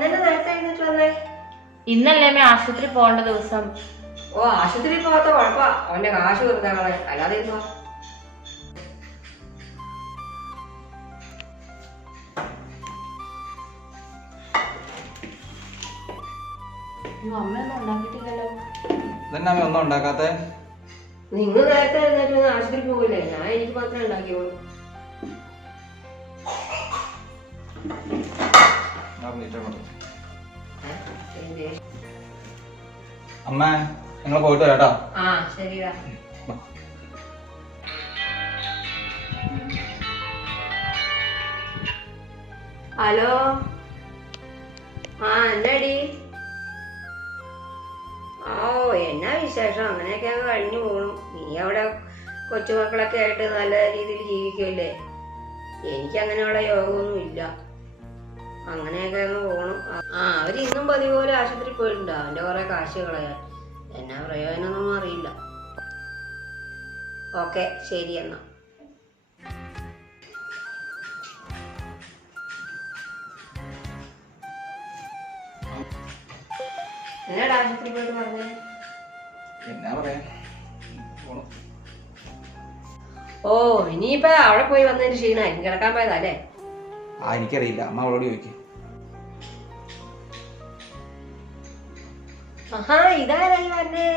ഇന്നലെ നേരത്തെ എഴുന്നേറ്റ് വന്നേ? ഇന്നല്ലേ അമ്മ ആശുപത്രി പോകേണ്ട ദിവസം. ഓ ആശുപത്രി പോകാത്ത കുഴപ്പാ അവന്റെ കാശ് വെറുതെ കളെ അല്ലാതെ ഇപ്പോ അയ്യോ അമ്മയൊന്നും ഉണ്ടാക്കിയിട്ടില്ലല്ലോ. ഇതന്നെ അമ്മ ഒന്നും ഉണ്ടാക്കാത്തെ? നിങ്ങൾ നേരത്തെ എഴുന്നേറ്റ് വന്ന് ആശുപത്രി പോകില്ലേ ഞാൻ എനിക്ക് മാത്രമേ ഉണ്ടാക്കിയോളൂ ഏ? ശരി. അമ്മ നിങ്ങൾ പോയിട്ട് വരാട്ടോ. ആ ശരിടാ ഹലോ? ആ എന്താടി ഓ എന്നാ വിശേഷം? അങ്ങനെയൊക്കെ അങ്ങ് കഴിഞ്ഞു പോകണം നീ അവിടെ കൊച്ചുമക്കളൊക്കെ ആയിട്ട് നല്ല രീതിയിൽ ജീവിക്കുമല്ലേ എനിക്ക് അങ്ങനെയുള്ള യോഗമൊന്നും ഇല്ല അങ്ങനെയൊക്കെ അങ്ങ് പോണു. ആ അവർ ഇന്നും പതിവ് പോലെ ആശുപത്രി പോയിട്ടുണ്ട്. അവന്റെ കുറേ കാശ് കളയാൻ എന്നാ പ്രയോജനമൊന്നും അറിയില്ല. ഓക്കെ ശരി എന്നാ. എന്നാടാ ആശുപത്രി പോയിട്ട് പറഞ്ഞേ? എന്നാ പറയാ? പോണു. ഓ ഇനിയിപ്പോ അവിടെ പോയി വന്നതിന് ക്ഷീണമായിരിക്കും കിടക്കാൻ പോയതല്ലേ ആ എനിക്കറിയില്ല. അമ്മ അവളോട് ചോദിക്കും. ആഹാ ഇതാരായി പറഞ്ഞേ